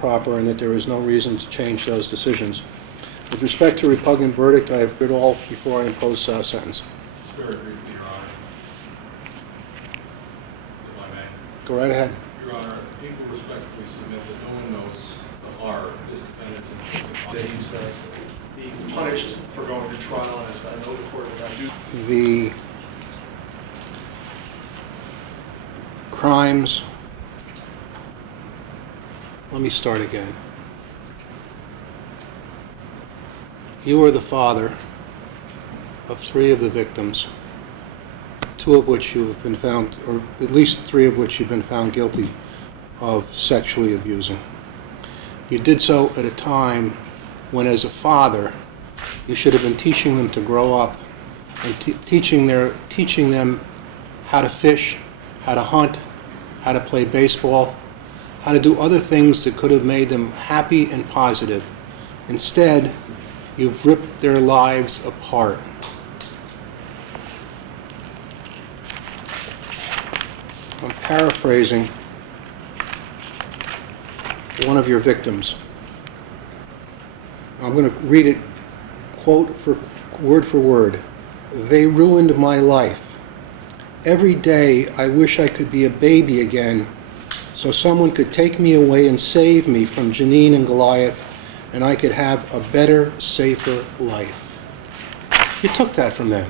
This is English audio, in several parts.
improper and that there is no reason to change those decisions. With respect to repugnant verdict, I have read all before I impose sentence. Very briefly, Your Honor. If I may. Go right ahead. Your Honor, the people respectfully submit that no one knows the horror of this defendant that he's being punished for going to trial, and as I know the court will not do. The crimes, let me start again. You are the father of 3 of the victims, 2 of which you have been found, or at least 3 of which you've been found guilty of sexually abusing. You did so at a time when, as a father, you should have been teaching them to grow up and teaching them how to fish, how to hunt, how to play baseball, how to do other things that could have made them happy and positive. Instead, you've ripped their lives apart. I'm paraphrasing one of your victims. I'm going to read it quote for word. They ruined my life. Every day I wish I could be a baby again so someone could take me away and save me from Jeannine and Goliath, and I could have a better, safer life. You took that from them.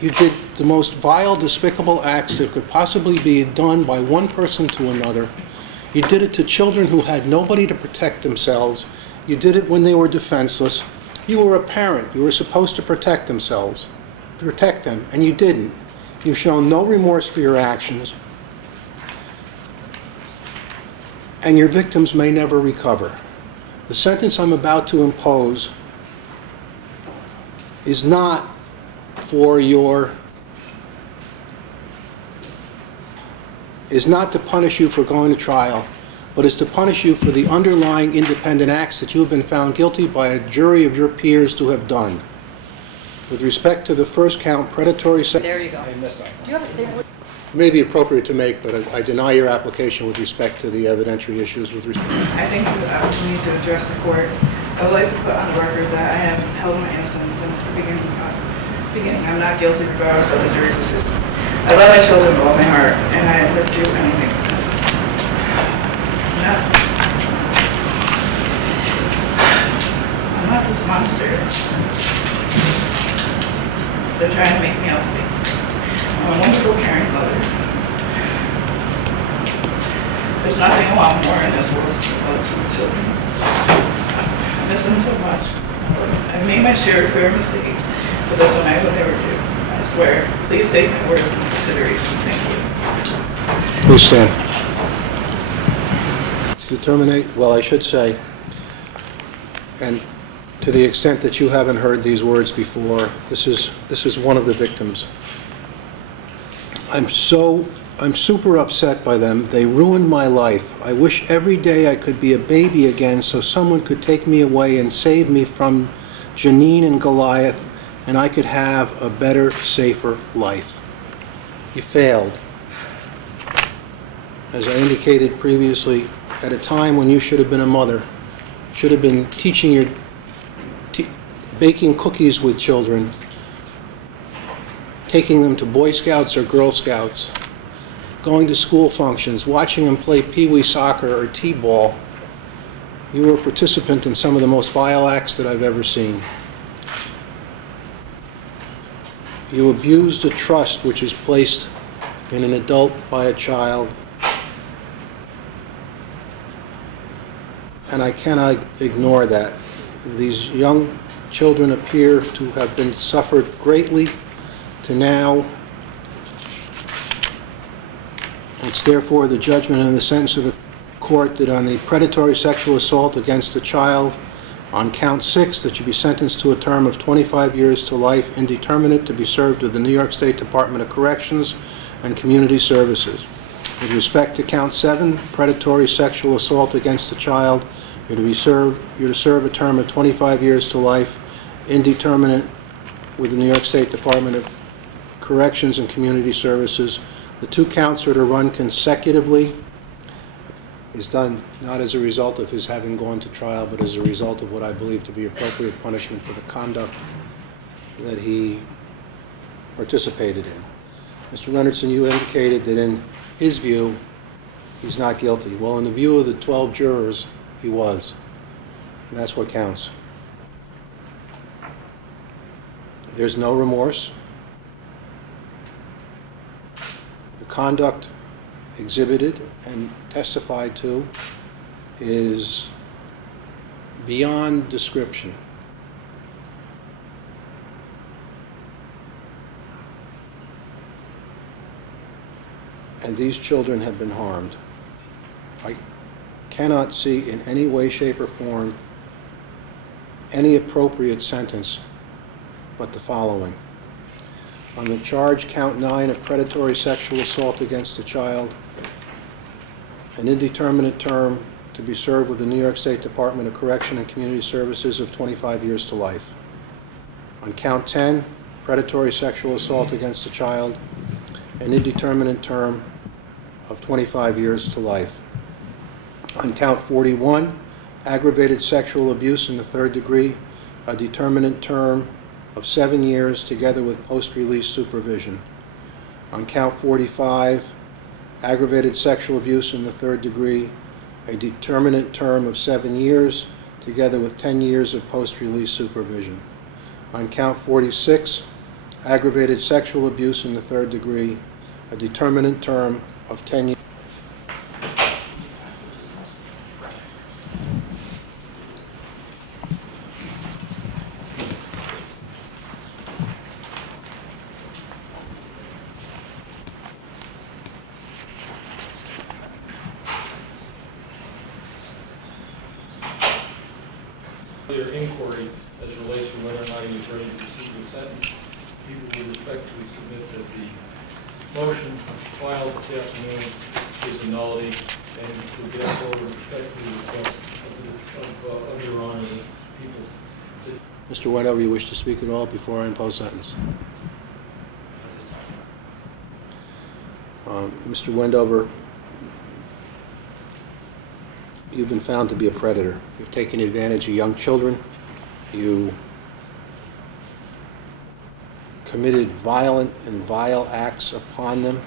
You did the most vile, despicable acts that could possibly be done by one person to another. You did it to children who had nobody to protect themselves. You did it when they were defenseless. You were a parent. You were supposed to protect them, and you didn't. You've shown no remorse for your actions, and your victims may never recover. The sentence I'm about to impose is not to punish you for going to trial, but is to punish you for the underlying independent acts that you have been found guilty by a jury of your peers to have done. With respect to the first count, predatory sexual... There you go. Do you have a statement? It may be appropriate to make, but I deny your application with respect to the evidentiary issues with respect... I think you absolutely need to address the court. I would like to put on the record that I have held my innocence since the beginning. I'm not guilty regardless of the jury's decision. I love my children with all my heart, and I would do anything for them. I'm not this monster. They're trying to make me out to be. I'm a wonderful, caring mother. There's nothing I want more in this world than to my children. I miss them so much. I've made my share of fair mistakes, but this one I would never do. I swear. Please take my words into consideration. Thank you. Please stand. To terminate, well, I should say, and to the extent that you haven't heard these words before, this is one of the victims. I'm super upset by them. They ruined my life. I wish every day I could be a baby again so someone could take me away and save me from Jeannine and Goliath, and I could have a better, safer life. You failed. As I indicated previously, at a time when you should have been a mother, should have been teaching baking cookies with children, taking them to Boy Scouts or Girl Scouts, going to school functions, watching them play pee-wee soccer or t-ball. You were a participant in some of the most vile acts that I've ever seen. You abused a trust which is placed in an adult by a child, and I cannot ignore that. These young children appear to have been suffered greatly to now. It's therefore the judgment and the sentence of the court that on the predatory sexual assault against a child on count 6 that you be sentenced to a term of 25 years to life indeterminate to be served with the New York State Department of Corrections and Community Services. With respect to count 7, predatory sexual assault against a child, you're to serve a term of 25 years to life indeterminate with the New York State Department of Corrections and Community Services. The 2 counts are to run consecutively. Is done not as a result of his having gone to trial, but as a result of what I believe to be appropriate punishment for the conduct that he participated in. Mr. Leonardson, you indicated that in his view, he's not guilty. Well, in the view of the 12 jurors, he was. And that's what counts. There's no remorse. The conduct exhibited and testified to is beyond description. And these children have been harmed. I cannot see in any way, shape, or form any appropriate sentence but the following. On the charge, count 9 of predatory sexual assault against a child, an indeterminate term to be served with the New York State Department of Correction and Community Services of 25 years to life. On count 10, predatory sexual assault against a child, an indeterminate term of 25 years to life. On count 41, aggravated sexual abuse in the 3rd degree, a determinate term of 7 years together with post-release supervision. On count 45, aggravated sexual abuse in the 3rd degree, a determinate term of 7 years together with 10 years of post-release supervision. On count 46, aggravated sexual abuse in the 3rd degree, a determinate term of 10 years. Your inquiry as relates to whether or not he was ready to receive the sentence, people would respectfully submit that the motion filed this afternoon is a nullity, and would therefore respectfully request of Your Honor that people. Mr. Wendover, you wish to speak at all before I impose sentence? Mr. Wendover, you've been found to be a predator. You've taken advantage of young children. You committed violent and vile acts upon them.